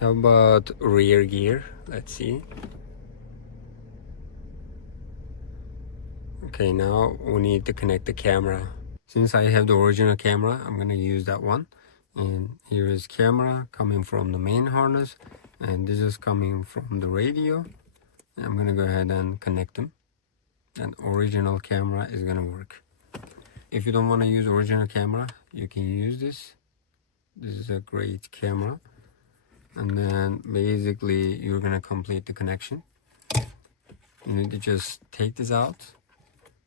How about rear gear? Let's see. Okay, now we need to connect the camera. Since I have the original camera, I'm gonna use that one. And here is camera coming from the main harness, and this is coming from the radio. I'm gonna go ahead and connect them, and original camera is gonna work. If you don't want to use original camera, you can use this. This is a great camera. And then basically you're gonna complete the connection. You need to just take this out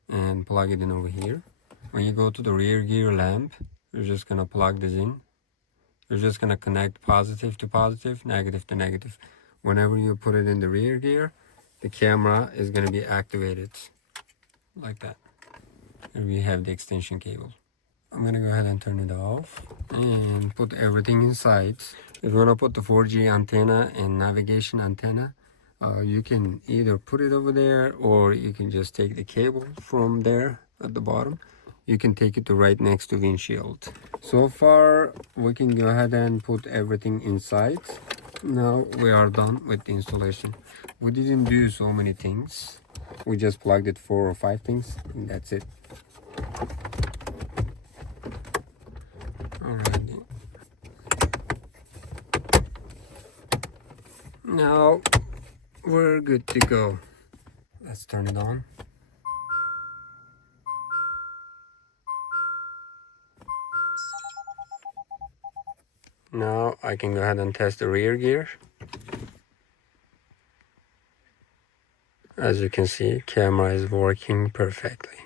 and plug it in over here. When you go to the rear gear lamp, you're just gonna plug this in. You're just gonna connect positive to positive, negative to negative. Whenever you put it in the rear gear, the camera is gonna be activated like that. And we have the extension cable. I'm gonna go ahead and turn it off and put everything inside. If you wanna put the 4G antenna and navigation antenna, you can either put it over there, or you can just take the cable from there at the bottom. You can take it to right next to windshield. So far, we can go ahead and put everything inside. Now we are done with the installation. We didn't do so many things. We just plugged it 4 or 5 things, and that's it. Alrighty. Now we're good to go. Let's turn it on. Now I can go ahead and test the rear gear. As you can see, camera is working perfectly.